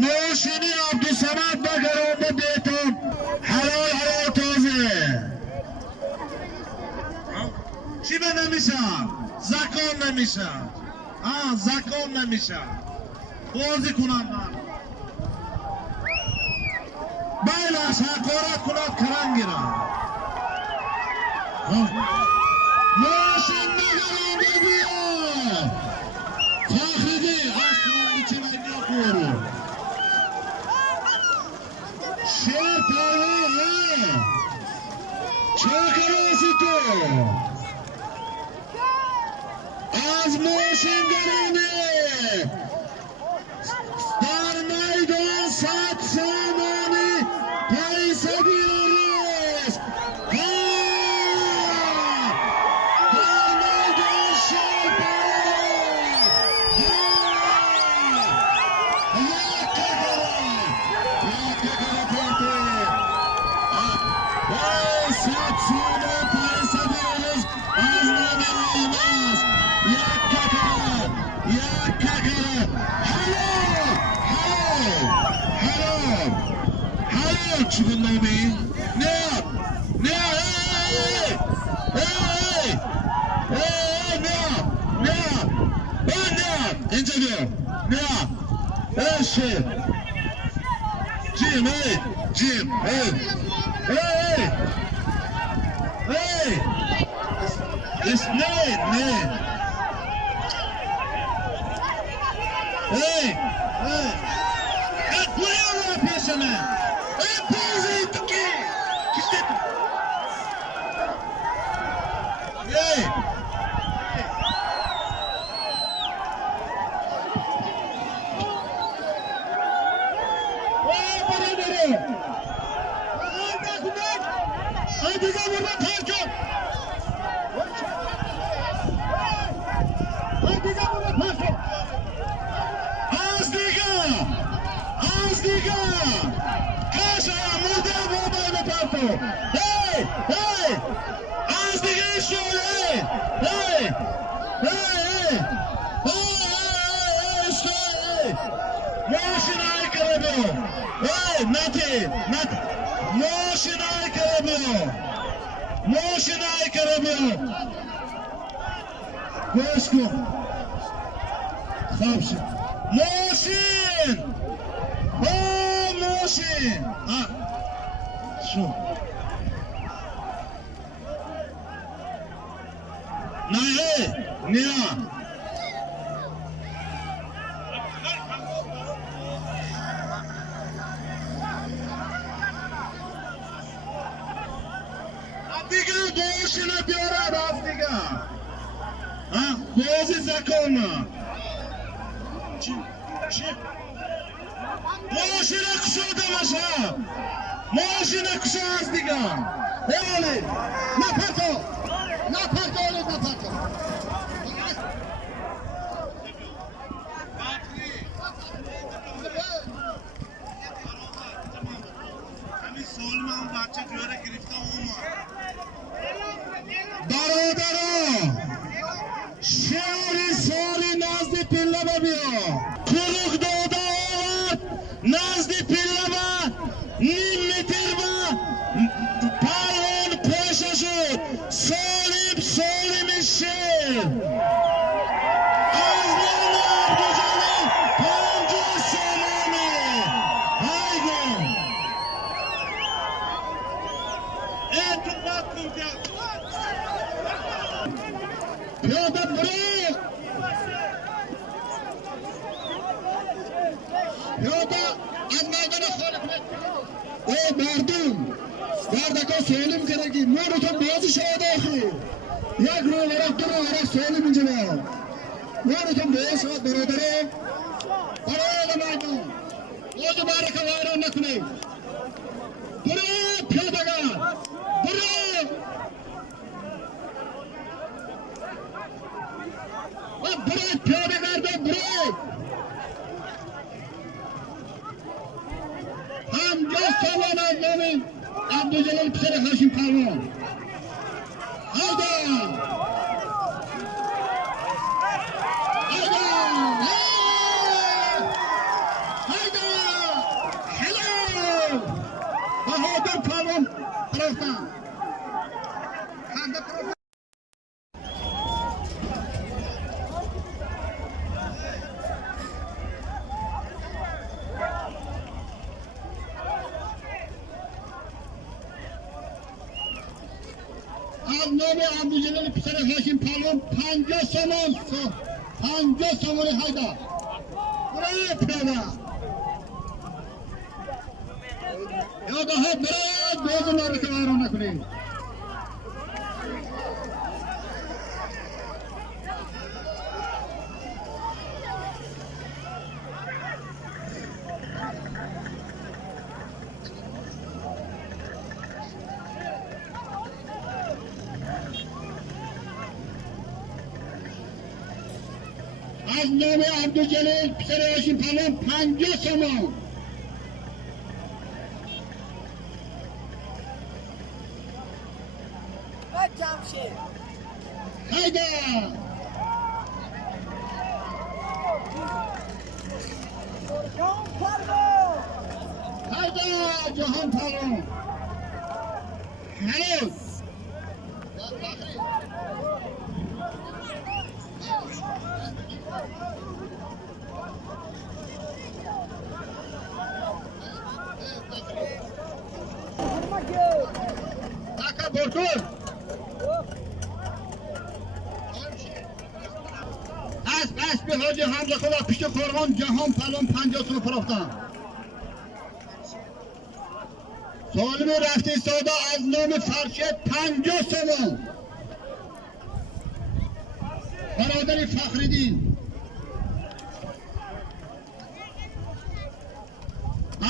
نوشینی عبدالصمد و گرامه بیتون حلال حلال تازه. چی به نمیشه؟ زکان نمیشه. زکان نمیشه. بازی کنم من بایلاش حقارت کنم کرنگیرم. ماشین نگرانده بیا فاخیدی از کنم چه نگه خورو شیر پاوه چه کراسی تو از ماشین گرانده در میدان 100 سامانی پیسه بیاریست. در میدان شیرپای یک کگره پارتی 100 سامان پیسه بیاریست از نام آماز یک کگره چی بود نامی؟ نه اینجا بیا نه شیر جیم ماشینای کربیو گوش کن خواب شد ماشین شو نه دیگه ماشین بیاره باز دیگه بازی زکانه چی؟ ماشین کشاده باشه ماشین کشا هست دیگه اولی نپرتو همین سال من بچه جوره گرفتم برادران شعری سالی نزدی پله بیا کلوک داده آورد نزدی پله با نیم متر با پهلوان پاشه شد سالیم شیر از نام عبدالجلیل 50 سامانی هایگون اعتقاد کن پیاده برو پیاده از میدان خالق او مردم گردکا سالم کرگی مورتون بازی شده آخی یک رو ورق دو رو ورق سالم اینجا با مورتون باز شد برادره برای میدان او دوباره که وایران نکنه برو پیادگان برو برو پیاده گردن برو هم جا سالان از نام عبدالجلیل پسر هاشم پهلوان هایدا هایدا برادر پالون پروفتن از نام عبدالجلیل پسر هاشم پالون 50 سومن 50 سومن هایدا برای پیاده یاده ها برای دوز نارو که ویران نکنید از نام عبدالجلیل پسر هاشم پالون 50 سومن هایدا هایدا جهان پالون هلو Taka borkun. از به حاجی حمزه خدا پیش قرآن جهان پلون 50 سومن فروختن سالم رفتی ساده از نام فرشید 50 سومن برادر فخردین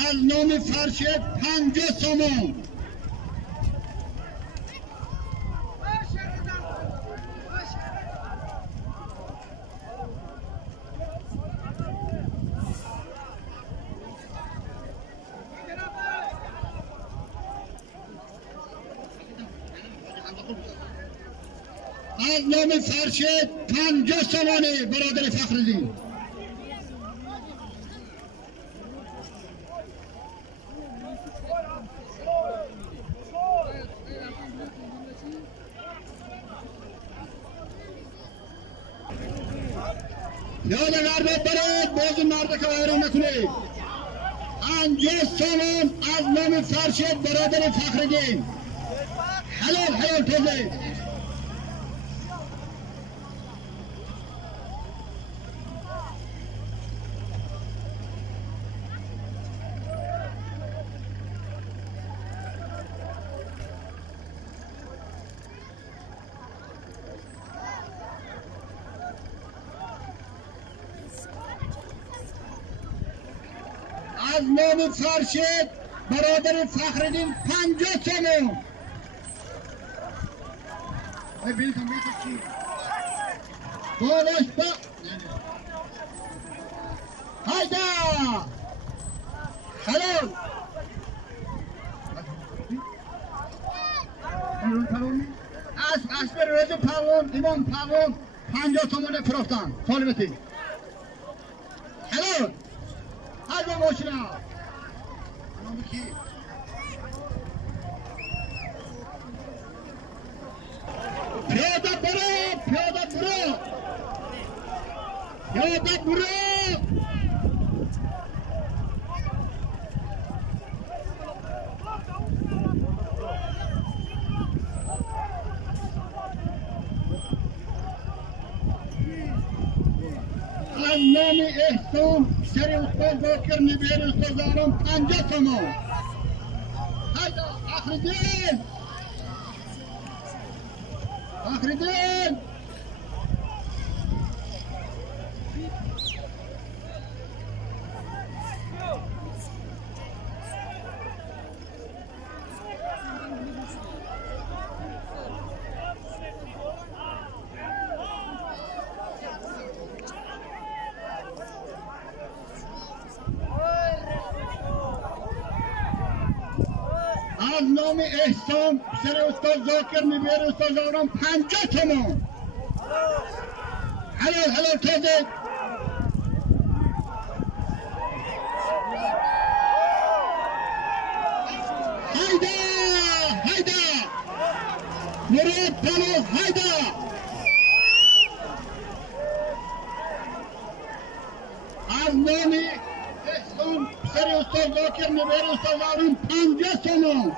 از نام فرشید 50 سومن از نام فرشید 50 سومنه برادر فخردین یادگار برید باز مرد که ویران نکنید 50 سومن از نام فرشید برادر فخردین حلال توزید از نام فرشید برادر فخردین 50 سومن ببین تو میگی چی بالاش با هایدا حلال اسب روز پالون ایمان پالون 50 تومن فروختن سالمتی حلال هر ماشینا نام کی پیاده برو از نام احسان سری استاد باکر میبیر استادارم 50 تومن هایدا فخردین از نام احسان سر استاد زاکر میبیر استاد زارم 50 تومن حلال توزید hayda hayda Murod Palo hayda از نام احسان سر استاد زاکر نبیر استاد آرون 50 تومان